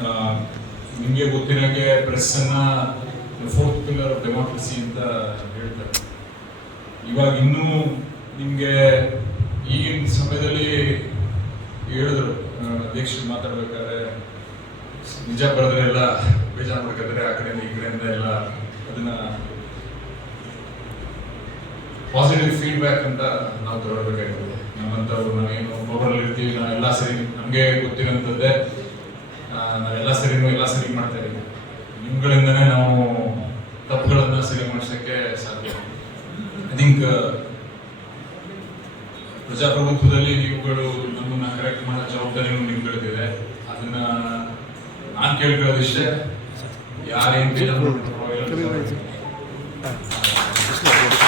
ಆ, ನಿಮಗೆ ಗೊತ್ತಿರೋಂಗೆ ಪ್ರೆಸ್ಸನ್ನ ಫೋರ್ತ್ ಪಿಲ್ಲರ್ ಆಫ್ ಡೆಮೋಕ್ರಸಿ ಅಂತ ಹೇಳ್ತಾರೆ. ಇವಾಗ ಇನ್ನೂ ನಿಮಗೆ ಈಗಿನ ಸಮಯದಲ್ಲಿ ಹೇಳಿದ್ರು ಅಧ್ಯಕ್ಷರು ಮಾತಾಡ್ಬೇಕಾದ್ರೆ ನಿಜ ಬರೆದ್ರೆ ಎಲ್ಲ ಬೇಜಾರು ಮಾಡ್ಬೇಕಾದ್ರೆ ಆ ಕಡೆಯಿಂದ ಈ ಕಡೆಯಿಂದ ಎಲ್ಲ ಅದನ್ನ ಪಾಸಿಟಿವ್ ಫೀಡ್ಬ್ಯಾಕ್ ಅಂತ ನಾವು ತಗೊಳ್ಬೇಕಾಗ್ತದೆ. ನಮ್ಮಂಥವ್ರು ನಾವೇನು ಒಬ್ಬರಲ್ಲಿ ಇರ್ತೀವಿ ನಾವೆಲ್ಲ ಸರಿ ನಮಗೆ ಗೊತ್ತಿರೋಂಥದ್ದೇ ನಾವೆಲ್ಲ ಸರಿನೂ ಎಲ್ಲ ಸರಿ ಮಾಡ್ತಾ ಇದ್ದೀವಿ. ನಿಮ್ಗಳಿಂದನೇ ನಾವು ತಪ್ಪುಗಳನ್ನ ಸರಿ ಮಾಡಿಸೋಕ್ಕೆ ಸಾಧ್ಯ ಐ ಥಿಂಕ್ ಪ್ರಜಾಪ್ರಭುತ್ವದಲ್ಲಿ ನೀವುಗಳು ನಮ್ಮನ್ನ ಕರೆಕ್ಟ್ ಮಾಡೋ ಜವಾಬ್ದಾರಿನೂ ನಿಮ್ಗಳಿದೆ ಅದನ್ನ ನಾನು ಕೇಳ್ಕೊಳ್ಳೋದಿಷ್ಟೇ. ಯಾರೇನ್ ಬೇಜಾರು ಮಾಡ್ಕೊಂಡ್ರೋ ಇಲ್ಲ.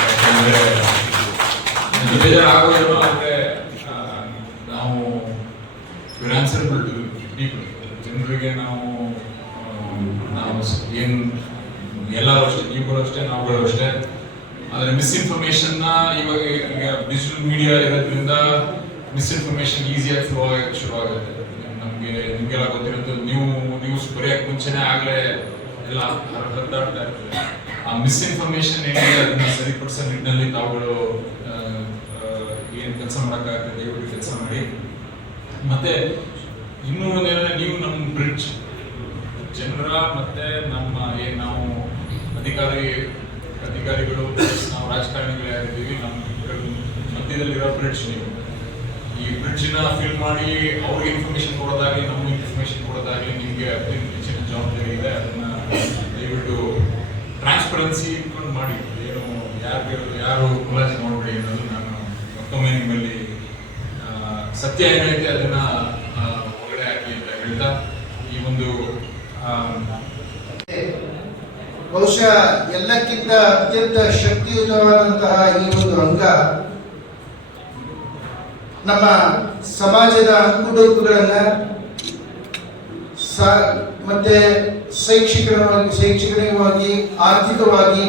ಯಾಕಂದ್ರೆ ನನಗೆ ಬೇಜಾರಾಗೋದೇನೋ ಅಂದ್ರೆ ನಾವು ಟು ಪೀಪಲ್ ಜನರಿಗೆ ನಾವು ನಾವು ಏನು ಎಲ್ಲರೂ ಅಷ್ಟೇ ನೀವುಗಳು ಅಷ್ಟೇ ನಾವುಗಳು ಅಷ್ಟೇ. ಆದರೆ ಮಿಸ್ಇನ್ಫಾರ್ಮೇಷನ್ನ ಇವಾಗ ಡಿಜಿಟಲ್ ಮೀಡಿಯಾ ಇರೋದ್ರಿಂದ ಮಿಸ್ಇನ್ಫಾರ್ಮೇಶನ್ ಈಸಿಯಾಗಿ ಫ್ಲೋ ಆಗಕ್ಕೆ ಶುರು ಆಗುತ್ತೆ. ನಮಗೆ, ನಿಮಗೆಲ್ಲ ಗೊತ್ತಿರುತ್ತೆ, ನೀವು ನ್ಯೂಸ್ ಬರೆಯೋಕ್ಕೆ ಮುಂಚೆನೆ ಆಗಲೇ ಎಲ್ಲ ಹರಿದಾಡ್ತಾ ಇರ್ತದೆ ಆ ಮಿಸ್ಇನ್ಫಾರ್ಮೇಶನ್ ಏನಿದೆ, ಅದನ್ನ ಸರಿಪಡಿಸೋ ನಿಟ್ಟಿನಲ್ಲಿ ತಾವುಗಳು ಏನು ಕೆಲಸ ಮಾಡೋಕ್ಕಾಗುತ್ತೆ, ದಯವಿಟ್ಟು ಕೆಲಸ ಮಾಡಿ. ಮತ್ತೆ ಇನ್ನೂ ಒಂದೇನಂದ್ರೆ ನೀವು ನಮ್ಮ ಬ್ರಿಡ್ಜ್ ಜನರ ಮತ್ತೆ ನಮ್ಮ ಏನು ನಾವು ಅಧಿಕಾರಿ, ಅಧಿಕಾರಿಗಳು, ನಾವು ರಾಜಕಾರಣಿಗಳು ಯಾರಿದ್ದೀವಿ, ನಮ್ಮ ಮಧ್ಯದಲ್ಲಿರೋ ಬ್ರಿಡ್ಜ್ ನೀವು. ಈ ಬ್ರಿಡ್ಜ್ನ ಫಿಲ್ ಮಾಡಿ ಅವ್ರಿಗೆ ಇನ್ಫಾರ್ಮೇಶನ್ ಕೊಡೋದಾಗಲಿ, ನಮ್ಗೆ ಇನ್ಫಾರ್ಮೇಶನ್ ಕೊಡೋದಾಗಲಿ ನಿಮಗೆ ಅತ್ಯಂತ ಹೆಚ್ಚಿನ ಜವಾಬ್ದಾರಿ ಇದೆ. ಅದನ್ನ ದಯವಿಟ್ಟು ಟ್ರಾನ್ಸ್ಪರೆನ್ಸಿ ಇಟ್ಕೊಂಡು ಮಾಡಿ. ಏನು, ಯಾರು ಯಾರು ಕುಲಾಸಿ ಮಾಡಬೇಡಿ ಅನ್ನೋದು ನಾನು ಮತ್ತೊಮ್ಮೆ ನಿಮ್ಮಲ್ಲಿ ಸತ್ಯ ಏನೈತೆ ಅದನ್ನ ಆ, ಹೊರಗಡೆ ಹಾಕಿ ಅಂತ ಒಂದು ಬಹುಶಃ ಎಲ್ಲಕ್ಕಿಂತ ಅತ್ಯಂತ ಶಕ್ತಿಯುತವಾದಂತಹ ಈ ಒಂದು ಅಂಗ ನಮ್ಮ ಸಮಾಜದ ಅಂಕುಡೊಂಕುಗಳನ್ನ ಸ- ಮತ್ತೆ ಶೈಕ್ಷಣಿಕವಾಗಿ ಶೈಕ್ಷಣಿಕವಾಗಿ ಆರ್ಥಿಕವಾಗಿ,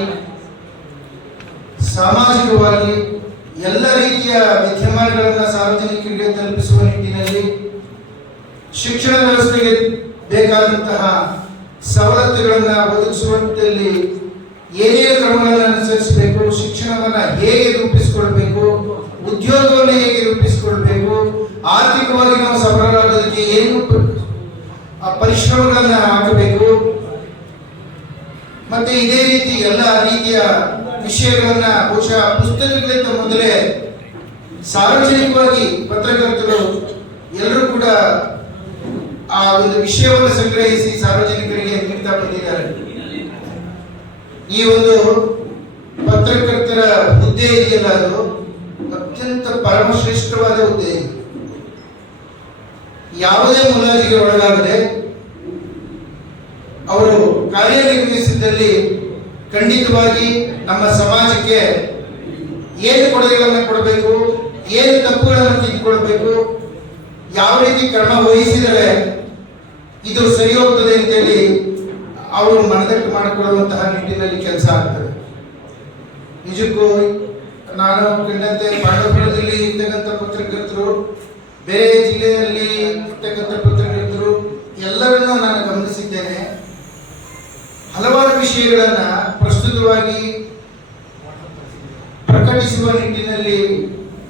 ಸಾಮಾಜಿಕವಾಗಿ ಎಲ್ಲ ರೀತಿಯ ವಿದ್ಯಮಾನಗಳನ್ನು ಸಾರ್ವಜನಿಕರಿಗೆ ತಲುಪಿಸುವ ನಿಟ್ಟಿನಲ್ಲಿ ಶಿಕ್ಷಣ ವ್ಯವಸ್ಥೆಗೆ ಬೇಕಾದಂತಹ ಸವಲತ್ತುಗಳನ್ನು ಒದಗಿಸುವಂತಲ್ಲಿ ಏನೇನು ಕ್ರಮಗಳನ್ನು ಅನುಸರಿಸಬೇಕು, ಶಿಕ್ಷಣವನ್ನು ಹೇಗೆ ರೂಪಿಸಿಕೊಳ್ಬೇಕು, ಉದ್ಯೋಗವನ್ನು ಹೇಗೆ ರೂಪಿಸಿಕೊಳ್ಬೇಕು, ಆರ್ಥಿಕವಾಗಿ ನಾವು ಸಫಲರಾಗೋದಕ್ಕೆ ಏನು ಪರಿಶ್ರಮಗಳನ್ನ ಹಾಕಬೇಕು, ಮತ್ತೆ ಇದೇ ರೀತಿ ಎಲ್ಲ ರೀತಿಯ ವಿಷಯಗಳನ್ನ ಬಹುಶಃ ಪುಸ್ತಕಗಳಿಂದ ಮೊದಲೇ ಸಾರ್ವಜನಿಕವಾಗಿ ಪತ್ರಕರ್ತರು ಎಲ್ಲರೂ ಕೂಡ ಆ ಒಂದು ವಿಷಯವನ್ನು ಸಂಗ್ರಹಿಸಿ ಸಾರ್ವಜನಿಕರಿಗೆ ನೀಡ್ತಾ ಬಂದಿದ್ದಾರೆ. ಈ ಒಂದು ಪತ್ರಕರ್ತರ ಹುದ್ದೆ ಇದೆಯಲ್ಲ ಅದು? ಅತ್ಯಂತ ಪರಮಶ್ರೇಷ್ಠವಾದ ಹುದ್ದೆ ಯಾವುದೇ ಮುಲಾಜಿಗೆ ಒಳಗಾಗದೆ ಅವರು ಕಾರ್ಯನಿರ್ವಹಿಸಿದಲ್ಲಿ ಖಂಡಿತವಾಗಿ ನಮ್ಮ ಸಮಾಜಕ್ಕೆ ಏನು ಕೊಡುಗೆಗಳನ್ನು ಕೊಡಬೇಕು, ಏನು ತಪ್ಪುಗಳನ್ನು ತಿದ್ದುಕೊಳ್ಬೇಕು ಯಾವ ರೀತಿ ಕ್ರಮ ವಹಿಸಿದರೆ ಇದು ಸರಿ ಹೋಗ್ತದೆ ಅಂತೇಳಿ ಅವರು ಮನದಟ್ಟು ಮಾಡಿಕೊಳ್ಳುವಂತಹ ನಿಟ್ಟಿನಲ್ಲಿ ಕೆಲಸ ಆಗ್ತದೆ. ನಿಜಕ್ಕೂ ನಾನು ಕಂಡಂತೆ ಪಾಂಡವಪುರದಲ್ಲಿ ಇರ್ತಕ್ಕಂಥ ಪತ್ರಕರ್ತರು, ಬೇರೆ ಜಿಲ್ಲೆಯಲ್ಲಿ ಇರ್ತಕ್ಕಂಥ ಪತ್ರಕರ್ತರು, ಎಲ್ಲರನ್ನೂ ನಾನು ಗಮನಿಸಿದ್ದೇನೆ. ಹಲವಾರು ವಿಷಯಗಳನ್ನು ಪ್ರಸ್ತುತವಾಗಿ ಪ್ರಕಟಿಸುವ ನಿಟ್ಟಿನಲ್ಲಿ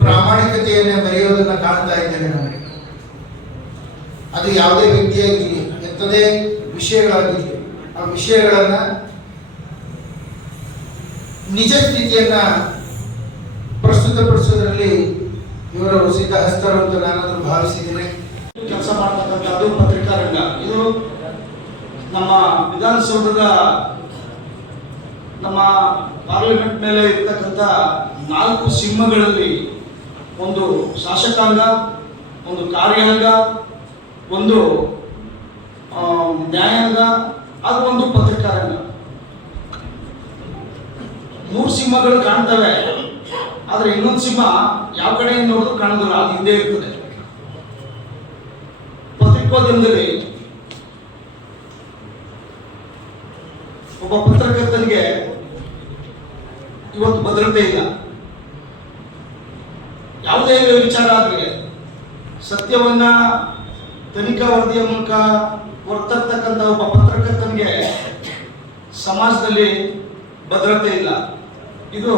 ಪ್ರಾಮಾಣಿಕತೆಯನ್ನು ಮರೆಯೋದನ್ನು ಕಾಣ್ತಾ ಇದ್ದೇನೆ ನಾನು. ಅದು ಯಾವುದೇ ವ್ಯಕ್ತಿಯಾಗಿರಲಿ ಎಂಥದೇ ವಿಷಯಗಳಾಗಿದೆ ಆ ವಿಷಯಗಳನ್ನ ನಿಜ ಸ್ಥಿತಿಯನ್ನ ಪ್ರಸ್ತುತಪಡಿಸೋದ್ರಲ್ಲಿ ಇವರ ಸಿದ್ಧಹಸ್ತರು ಅಂತ ನಾನಾದ್ರೂ ಭಾವಿಸಿದ್ದೇನೆ. ಕೆಲಸ ಮಾಡ್ತಕ್ಕಂಥದ್ದು ಪತ್ರಿಕಾ ರಂಗ. ಇದು ನಮ್ಮ ವಿಧಾನಸೌಧದ ನಮ್ಮ ಪಾರ್ಲಿಮೆಂಟ್ ಮೇಲೆ ಇರ್ತಕ್ಕಂಥ ನಾಲ್ಕು ಸಿಂಹಗಳಲ್ಲಿ ಒಂದು ಶಾಸಕಾಂಗ, ಒಂದು ಕಾರ್ಯಾಂಗ, ಒಂದು ನ್ಯಾಯಾಂಗ, ಅದು ಒಂದು ಪತ್ರಿಕಾ ರಂಗ ಮೂರು ಸಿಂಹಗಳು ಕಾಣ್ತವೆ, ಆದ್ರೆ ಇನ್ನೊಂದು ಸಿಂಹ ಯಾವ ಕಡೆಯಿಂದ ನೋಡಿದ್ರು ಕಾಣೋದಿಲ್ಲ, ಅದು ಹಿಂದೆ ಇರ್ತದೆ. ಪತ್ರಿಕೋದ್ಯಮದಲ್ಲಿ ಒಬ್ಬ ಪತ್ರಕರ್ತನಿಗೆ ಇವತ್ತು ಭದ್ರತೆ ಇಲ್ಲ. ಯಾವುದೇ ವಿಚಾರ ಆದ್ರೆ ಸತ್ಯವನ್ನ ತನಿಖಾ ವರದಿಯ ಮೂಲಕ ಹೊರತರ್ತಕ್ಕಂಥ ಒಬ್ಬ ಪತ್ರಕರ್ತನಿಗೆ ಸಮಾಜದಲ್ಲಿ ಭದ್ರತೆ ಇಲ್ಲ. ಇದು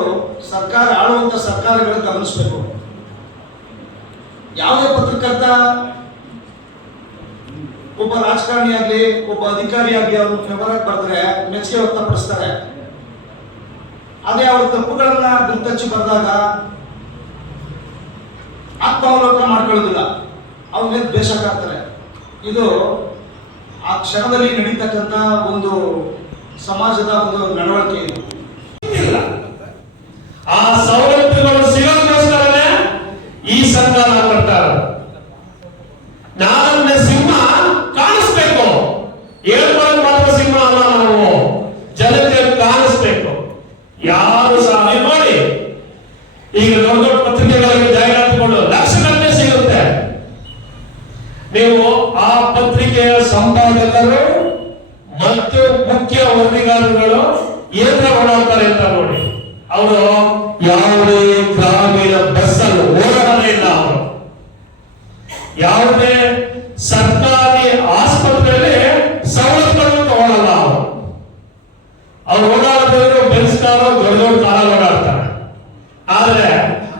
ಸರ್ಕಾರ ಆಳುವಂತ ಸರ್ಕಾರಗಳು ಗಮನಿಸಬೇಕು. ಯಾವುದೇ ಪತ್ರಕರ್ತ ಒಬ್ಬ ರಾಜಕಾರಣಿ ಆಗಲಿ, ಒಬ್ಬ ಅಧಿಕಾರಿ ಆಗ್ಲಿ ಅವ್ರನ್ನ ಫೇವರ್ ಬರೆದ್ರೆ ಮೆಚ್ಚುಗೆ ವ್ಯಕ್ತಪಡಿಸ್ತಾರೆ. ಅದೇ ಅವ್ರ ತಪ್ಪುಗಳನ್ನ ಗುರುತಚ್ಚಿ ಬರೆದಾಗ ಆತ್ಮಾವಲೋಕನ ಮಾಡ್ಕೊಳ್ಳೋದಿಲ್ಲ. ಅವ್ರ ಮೇಲೆ ದ್ವೇಷ ಕಾಡ್ತಾರೆ ಇದು ಕ್ಷಣದಲ್ಲಿ ನಡೀತಕ್ಕಂಥ ಒಂದು ಸಮಾಜದ ಒಂದು ನಡವಳಿಕೆ ಇದು ಇಲ್ಲ ಆ ಸವಲತ್ತುಗಳು ಸಿಗೋದಕ್ಕೋಸ್ಕರನೇ ಈ ಸರ್ಕಾರ ಕೊಡ್ತಾರೆ ನಾಲ್ಕನೇ ಸಿಂಹ ಕಾಣಿಸ್ಬೇಕು ಹೇಳ್ಕೊಳ್ಳೋದು ಮಾತ್ರ ಸಿಂಹ ಅಲ್ಲ ನಾವು ಜನತೆ ಕಾಣಿಸ್ಬೇಕು ಯಾರು ಸಹ ನೀವು ನೋಡಿ ಈಗ ದೊಡ್ಡ ದೊಡ್ಡ ಪತ್ರಿಕೆಗಳಿಗೆ ಜಾಹೀರಾತುಗಳು ಲಕ್ಷಗಟ್ಟಲೆ ಸಿಗುತ್ತೆ ನೀವು ಆ ಪತ್ರಿಕೆಯ ಸಂಪಾದಕರು ಮತ್ತು ಮುಖ್ಯ ವರದಿಗಾರರುಗಳು ಏನ ಓಡಾಡ್ತಾರೆ ಅಂತ ನೋಡಿ ಅವರು ಯಾವುದೇ ಗ್ರಾಮೀಣ ಬಸ್ ಅನ್ನು ಓಡಾಡಲೇ ಇಲ್ಲ ಅವರು ಯಾವುದೇ ಸರ್ಕಾರಿ ಆಸ್ಪತ್ರೆಯಲ್ಲಿ ಸವಲತ್ತುಗಳನ್ನು ತಗೊಳ್ಳಲ್ಲ ಅವರು ಅವ್ರು ಓಡಾಡೋದು ಬೆನ್ಸ್ ಕಾರು ದೊಡ್ಡ ದೊಡ್ಡ ಕಾರ ಓಡಾಡ್ತಾರೆ ಆದ್ರೆ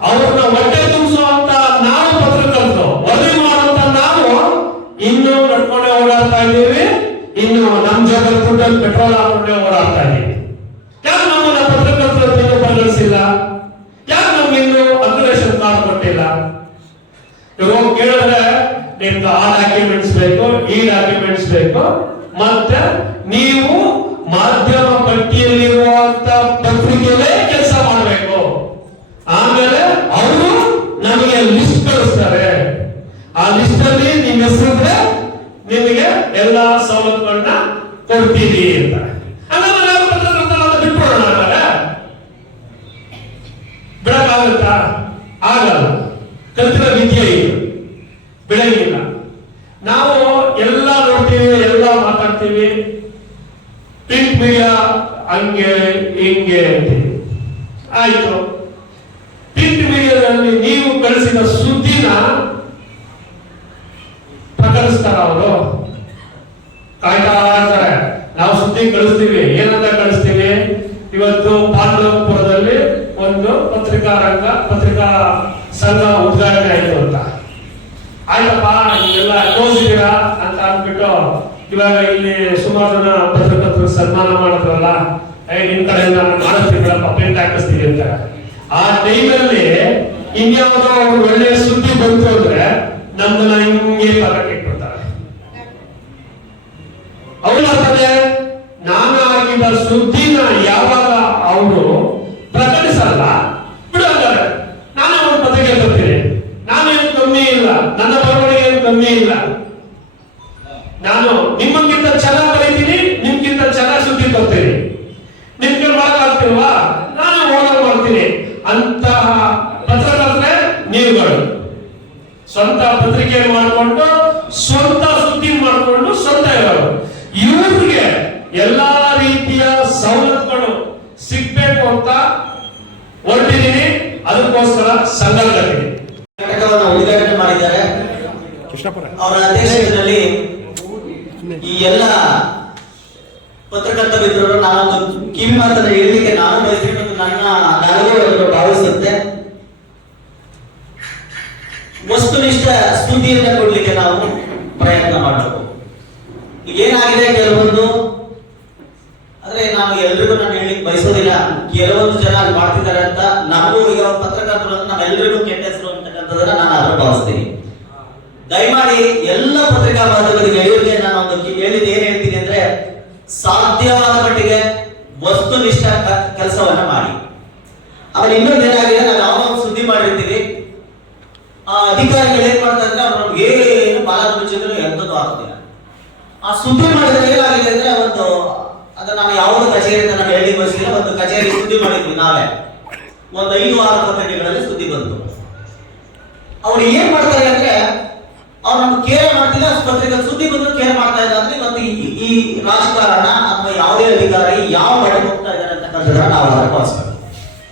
ಅವ್ರನ್ನ ಹೊಟ್ಟೆ ತುಂಬಿಸುವಂತ ನಾವು ಪತ್ರಕರ್ತರು ವರದಿ ಮಾಡುವಂತ ನಾವು ಇನ್ನು ನಡ್ಕೊಂಡೇ ಓಡಾಡ್ತಾ ಇದ್ದೀವಿ ಇನ್ನು ನಮ್ ಜೊತೆ ದುಡ್ಡಲ್ಲಿ ಪೆಟ್ರೋಲ್ ಹಾಕೊಂಡೇ ಓಡಾಡ್ತಾ ಇದ್ದೀವಿ ಯಾಕೆ ನಮ್ಮನ್ನ ಪತ್ರಕರ್ತರು ಇನ್ನೂ ಪರಿಗಣಿಸಿಲ್ಲ ಯಾಕೆ ನಮ್ಗೆ ಇನ್ನು ಅಗ್ರೇಷನ್ ಕಾರ್ಡ್ ಕೊಟ್ಟಿಲ್ಲ ಇವರು ಕೇಳಿದ್ರೆ ನಿಮ್ಗೆ ಆ ಡಾಕ್ಯುಮೆಂಟ್ಸ್ ಬೇಕು, ಈ ಡಾಕ್ಯುಮೆಂಟ್ಸ್ ಬೇಕು. ಮತ್ತೆ ನೀವು ಮಾಧ್ಯಮ ಪಟ್ಟಿಯಲ್ಲಿರುವಂತ ಪತ್ರಿಕೆಯಲ್ಲೇ ಕೆಲಸ ಮಾಡಬೇಕು. ಆಮೇಲೆ ಅವರು ನಮಗೆ ಲಿಸ್ಟ್ ಕಳಿಸ್ತಾರೆ. ಆ ಲಿಸ್ಟ್ ಅಲ್ಲಿ ನಿಮ್ಮ ಹೆಸರಿದ್ರೆ ನಿಮಗೆ ಎಲ್ಲಾ ಸವಲತ್ತುಗಳನ್ನ ಕೊಡ್ತೀವಿ ಅಂತ. ಹಂಗೆ, ಹಿಂಗೆ ಆಯ್ತು. ಪ್ರಿಂಟ್ ಮೀಡಿಯಾದಲ್ಲಿ ನೀವು ಕಳಿಸಿದ ಸುದ್ದಿನ ಪ್ರಕಟಿಸ್ತಾರ ಅವರು? ಕಾಯ್ತಾ ಇರ್ತಾರೆ. ನಾವು ಸುದ್ದಿ ಕಳಿಸ್ತೀವಿ. ಏನಂತ ಕಳಿಸ್ತೀವಿ? ಇವತ್ತು ಪಾಂಡವಪುರದಲ್ಲಿ ಒಂದು ಪತ್ರಿಕಾ ರಂಗ, ಪತ್ರಿಕಾ ಸಂಘ ಉದ್ಘಾಟನೆ ಆಯ್ತು ಅಂತ. ಆಯ್ತಪ್ಪ, ನೀವೆಲ್ಲ ಇದ್ದೀರಾ ಅಂತ ಅಂದ್ಬಿಟ್ಟು ಇವಾಗ ಇಲ್ಲಿ ಸುಮಾರು ಜನ ಪತ್ರಕರ್ತರು ಸನ್ಮಾನ ಮಾಡಿದ್ರಲ್ಲ ಏ, ನಿಮ್ ಕಡೆಯಿಂದ ಮಾಡುತ್ತೀವಲ್ಲ ಪ್ರಿಂಟ್ ಹಾಕಿಸ್ತೀವಿ ಅಂತ. ಆ ಟೈಮಲ್ಲಿ ಇನ್ಯಾವುದೋ ಒಂದು ಒಳ್ಳೆ ಸುದ್ದಿ ಬಂತು ಅಂದ್ರೆ ನಮ್ಮನ್ನ ಹಿಂಗೆ ಪಕ್ಕಕ್ಕೆ ಇಟ್ಬಿಡ್ತಾರೆ. ಅವ್ರು ನಾನು ಆಗಿದ್ದ ಸುದ್ದಿನ ಯಾವಾಗ ಸಿಗ್ಬೇಕು ಅಂತ ಹೊರಟಿದ್ದೀನಿ. ಅದಕ್ಕೋಸ್ಕರ ಸಂಘದಲ್ಲಿ ಘಟಕವನ್ನು ಉದ್ಘಾಟನೆ ಮಾಡಿದ್ದಾರೆ. ಅವರ ಅಧ್ಯಕ್ಷತೆಯಲ್ಲಿ ಈ ಎಲ್ಲ ಪತ್ರಕರ್ತ ಮಿತ್ರರು ನಾನೊಂದು ಕಿವಿ ಮಾತನ್ನ ಹೇಳಲಿಕ್ಕೆ ನಾನು ಬಯಸ್ತೀನಿ ನನ್ನ ನನಗೂ ಭಾವಿಸುತ್ತೆ. ವಸ್ತುನಿಷ್ಠ ಸ್ತುತಿಯನ್ನು ಕೊಡ್ಲಿಕ್ಕೆ ನಾವು ಪ್ರಯತ್ನ ಮಾಡಬೇಕು. ಏನಾಗಿದೆ ಕೆಲವೊಂದು ಅಂದ್ರೆ ನಾನು ಎಲ್ರಿಗೂ ನಾನು ಹೇಳಲಿಕ್ಕೆ ಬಯಸೋದಿಲ್ಲ ಕೆಲವೊಂದು ಜನ ಮಾಡ್ತಿದ್ದಾರೆ ಅಂತ ನಮಗೂ ಈಗ ಪತ್ರಕರ್ತರು ನಾವೆಲ್ಲರಿಗೂ ಕೆಟ್ಟ ಹೆಸರು ಅಂತಕ್ಕಂಥದ್ದನ್ನ ನಾನು ಅದ್ರ ಭಾವಿಸ್ತೀನಿ ದಯಮಾಡಿ ಎಲ್ಲ ಪತ್ರಿಕಾ ಮಾಧ್ಯಮದ ಇವರಿಗೆ ನಾನು ಒಂದು ಹೇಳಿದ ಏನ್ ಹೇಳ್ತೀನಿ ಅಂದ್ರೆ ಸಾಧ್ಯವಾದ ಮಟ್ಟಿಗೆ ವಸ್ತುನಿಷ್ಠ ಕೆಲಸವನ್ನ ಮಾಡಿ. ಆಮೇಲೆ ಇನ್ನೊಂದು ಏನಾಗಿದೆ ನಾವು ಯಾವಾಗ ಸುದ್ದಿ ಮಾಡಿರ್ತೀವಿ ಆ ಅಧಿಕಾರಿಗಳು ಏನ್ ಮಾಡ್ತಾ ಇದ್ರೆ ಅವ್ರು ಏನು ಬಾಲ ಮುಚ್ಚಿದ್ರು ಎಂತದ್ದು ಆಗೋದಿಲ್ಲ. ಆ ಸುದ್ದಿ ಮಾಡಿದ್ರೆ ಏನಾಗಿದೆ ಅಂದ್ರೆ ಒಂದು ಅದು ನಾವು ಯಾವುದೋ ಕಚೇರಿ ಅಂತ ನಾವು ಹೇಳಿ ಒಂದು ಕಚೇರಿ ಸುದ್ದಿ ಮಾಡಿದ್ವಿ ನಾವೇ. ಒಂದು ಐದು, ಆರು ಪತ್ರಿಕೆಗಳಲ್ಲಿ ಸುದ್ದಿ ಬಂತು. ಅವ್ರು ಏನ್ ಮಾಡ್ತಾರೆ ಅಂದ್ರೆ, ಅವ್ರು ನಮ್ಗೆ ಕೇರ್ ಮಾಡ್ತಿಲ್ಲ, ಪತ್ರಿಕೆ ಸುದ್ದಿ ಬಂದು ಕೇರ್ ಮಾಡ್ತಾ ಇಲ್ಲ ಅಂದ್ರೆ ಇವತ್ತು ಈ- ರಾಜಕಾರಣ ಅಥವಾ ಯಾವುದೇ ಅಧಿಕಾರಿ ಯಾವ ಮಟ್ಟ